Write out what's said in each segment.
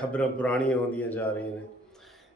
ਖਬਰਾਂ ਪੁਰਾਣੀਆਂ ਹੁੰਦੀਆਂ ਜਾ ਰਹੀਆਂ ਨੇ।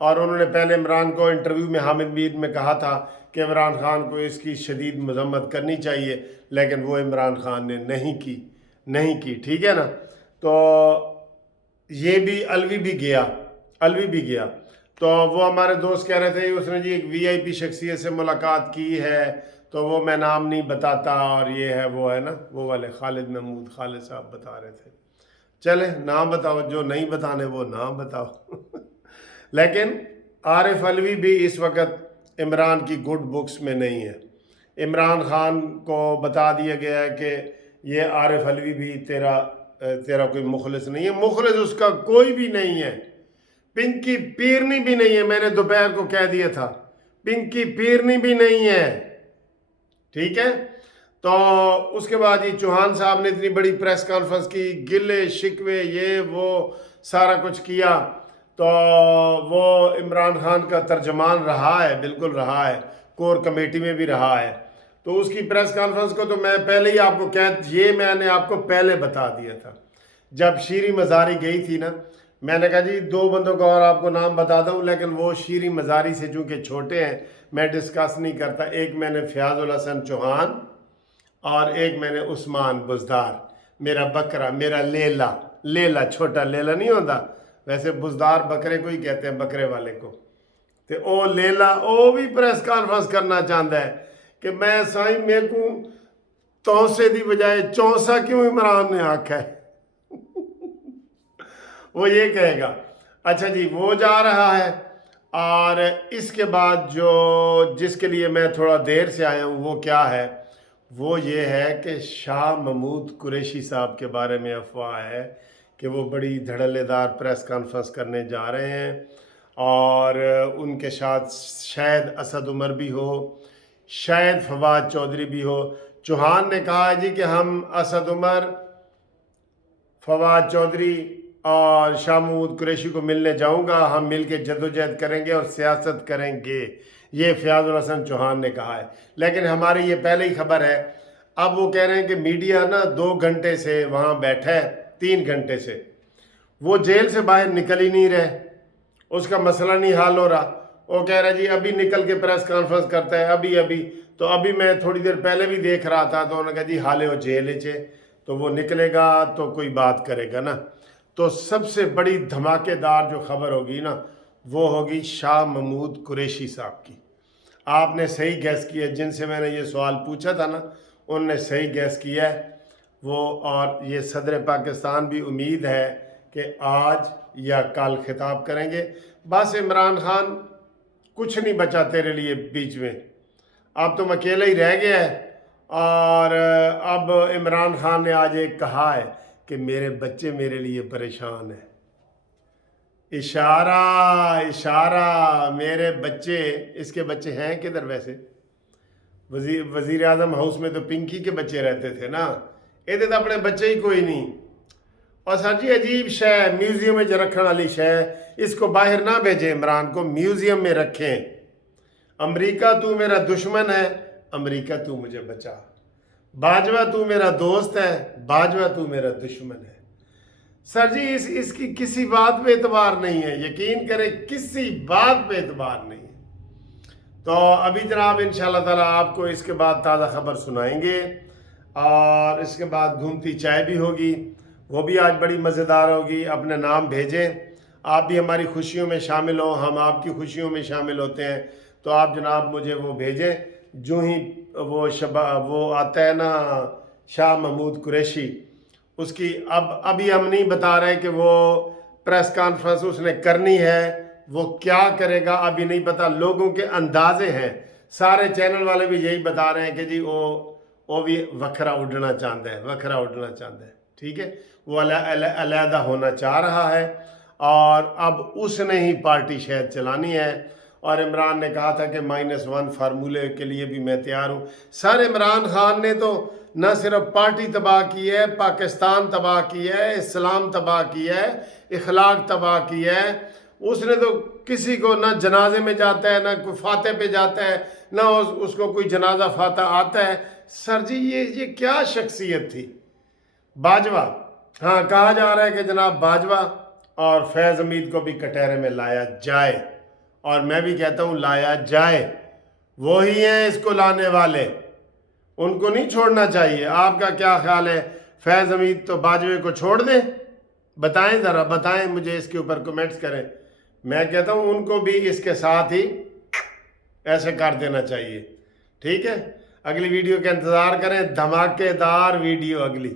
اور انہوں نے پہلے عمران کو انٹرویو میں حامد میر میں کہا تھا کہ عمران خان کو اس کی شدید مذمت کرنی چاہیے، لیکن وہ عمران خان نے نہیں کی، ٹھیک ہے نا۔ تو یہ بھی الوی بھی گیا تو وہ ہمارے دوست کہہ رہے تھے اس نے جی ایک وی آئی پی شخصیت سے ملاقات کی ہے، تو وہ میں نام نہیں بتاتا، اور یہ ہے وہ ہے نا، وہ والے خالد محمود خالد صاحب بتا رہے تھے۔ چلے نام بتاؤ، جو نہیں بتانے وہ نام بتاؤ لیکن عارف علوی بھی اس وقت عمران کی گڈ بکس میں نہیں ہے۔ عمران خان کو بتا دیا گیا ہے کہ یہ عارف علوی بھی تیرا کوئی مخلص نہیں ہے، مخلص اس کا کوئی بھی نہیں ہے، پنکی پیرنی بھی نہیں ہے، میں نے دوپہر کو کہہ دیا تھا، پنکی پیرنی بھی نہیں ہے، ٹھیک ہے۔ تو اس کے بعد یہ چوہان صاحب نے اتنی بڑی پریس کانفرنس کی، گلے شکوے یہ وہ سارا کچھ کیا، تو وہ عمران خان کا ترجمان رہا ہے، بالکل رہا ہے، کور کمیٹی میں بھی رہا ہے۔ تو اس کی پریس کانفرنس کو تو میں پہلے ہی آپ کو یہ میں نے آپ کو پہلے بتا دیا تھا، جب شیریں مزاری گئی تھی نا، میں نے کہا جی 2 بندوں کا اور آپ کو نام بتا دوں، لیکن وہ شیریں مزاری سے چونکہ چھوٹے ہیں میں ڈسکس نہیں کرتا۔ ایک میں نے فیاض الحسن چوہان اور ایک میں نے عثمان بزدار، میرا بکرا، میرا لیلا چھوٹا لیلا نہیں ہوتا، ویسے بزدار بکرے کو ہی کہتے ہیں، بکرے والے کو، تو او لیلا او بھی پریس کانفرنس کرنا چاہتا ہے کہ میں سائیں میرے کو توسے دی بجائے چونسا کیوں عمران نے آکھا ہے وہ یہ کہے گا۔ اچھا جی وہ جا رہا ہے، اور اس کے بعد جس کے لیے میں تھوڑا دیر سے آیا ہوں وہ کیا ہے، وہ یہ ہے کہ شاہ محمود قریشی صاحب کے بارے میں افواہ ہے کہ وہ بڑی دھڑلے دار پریس کانفرنس کرنے جا رہے ہیں، اور ان کے ساتھ شاید اسد عمر بھی ہو، شاید فواد چودھری بھی ہو۔ چوہان نے کہا ہے جی کہ ہم اسد عمر، فواد چودھری اور شاہ محمود قریشی کو ملنے جاؤں گا، ہم مل کے جدوجہد کریں گے اور سیاست کریں گے، یہ فیاض الحسن چوہان نے کہا ہے۔ لیکن ہماری یہ پہلے ہی خبر ہے، اب وہ کہہ رہے ہیں کہ میڈیا نا 2 گھنٹے سے وہاں بیٹھا ہے، 3 گھنٹے سے وہ جیل سے باہر نکل ہی نہیں رہے، اس کا مسئلہ نہیں حل ہو رہا۔ وہ کہہ رہا ہے جی ابھی نکل کے پریس کانفرنس کرتا ہے، ابھی تو ابھی میں تھوڑی دیر پہلے بھی دیکھ رہا تھا، تو انہوں نے کہا جی حالے ہو جیل چے، تو وہ نکلے گا تو کوئی بات کرے گا نا۔ تو سب سے بڑی دھماکے دار جو خبر ہوگی نا، وہ ہوگی شاہ محمود قریشی صاحب کی۔ آپ نے صحیح گیس کیا، جن سے میں نے یہ سوال پوچھا تھا نا ان نے صحیح گیس کیا ہے وہ، اور یہ صدر پاکستان بھی امید ہے کہ آج یا کل خطاب کریں گے۔ بس عمران خان کچھ نہیں بچا تیرے لیے بیچ میں، اب تم اکیلے ہی رہ گیا ہے، اور اب عمران خان نے آج ایک کہا ہے کہ میرے بچے میرے لیے پریشان ہیں، اشارہ میرے بچے، اس کے بچے ہیں کدھر ویسے؟ وزیر اعظم ہاؤس میں تو پنکی کے بچے رہتے تھے نا، یہ تو اپنے بچے ہی کوئی نہیں۔ اور سر جی عجیب شے، میوزیم میں جو رکھنے والی شے، اس کو باہر نہ بھیجیں، عمران کو میوزیم میں رکھیں۔ امریکہ تو میرا دشمن ہے، امریکہ تو مجھے بچا۔ باجوہ تو میرا دوست ہے، باجوہ تو میرا دشمن ہے۔ سر جی اس کی کسی بات پہ اعتبار نہیں ہے، یقین کریں کسی بات پہ اعتبار نہیں ہے۔ تو ابھی جناب انشاءاللہ تعالیٰ آپ کو اس کے بعد تازہ خبر سنائیں گے، اور اس کے بعد گھومتی چائے بھی ہوگی، وہ بھی آج بڑی مزیدار ہوگی۔ اپنے نام بھیجیں، آپ بھی ہماری خوشیوں میں شامل ہوں، ہم آپ کی خوشیوں میں شامل ہوتے ہیں، تو آپ جناب مجھے وہ بھیجیں۔ جو ہی وہ آتا ہے نا شاہ محمود قریشی، اس کی ابھی ہم نہیں بتا رہے کہ وہ پریس کانفرنس اس نے کرنی ہے، وہ کیا کرے گا ابھی نہیں پتا، لوگوں کے اندازے ہیں، سارے چینل والے بھی یہی بتا رہے ہیں کہ جی وہ بھی وکھرا اڑنا چاہتا ہے، ٹھیک ہے، وہ علیحدہ ہونا چاہ رہا ہے، اور اب اس نے ہی پارٹی شاید چلانی ہے۔ اور عمران نے کہا تھا کہ -1 فارمولے کے لیے بھی میں تیار ہوں۔ سر عمران خان نے تو نہ صرف پارٹی تباہ کی ہے، پاکستان تباہ کی ہے، اسلام تباہ کی ہے، اخلاق تباہ کی ہے۔ اس نے تو کسی کو نہ جنازے میں جاتا ہے، نہ کوئی فاتح پہ جاتا ہے، نہ اس کو کوئی جنازہ فاتح آتا ہے۔ سر جی یہ کیا شخصیت تھی؟ باجوہ، کہا جا رہا ہے کہ جناب باجوہ اور فیض حمید کو بھی کٹہرے میں لایا جائے۔ اور میں بھی کہتا ہوں لایا جائے. وہی ہیں اس کو لانے والے, ان کو نہیں چھوڑنا چاہیے. آپ کا کیا خیال ہے؟ فیض حمید تو باجوے کو چھوڑ دیں؟ بتائیں ذرا, بتائیں مجھے, اس کے اوپر کمنٹس کریں. میں کہتا ہوں ان کو بھی اس کے ساتھ ہی ایسے کر دینا چاہیے. ٹھیک ہے, اگلی ویڈیو کا انتظار کریں, دھماکے دار ویڈیو اگلی.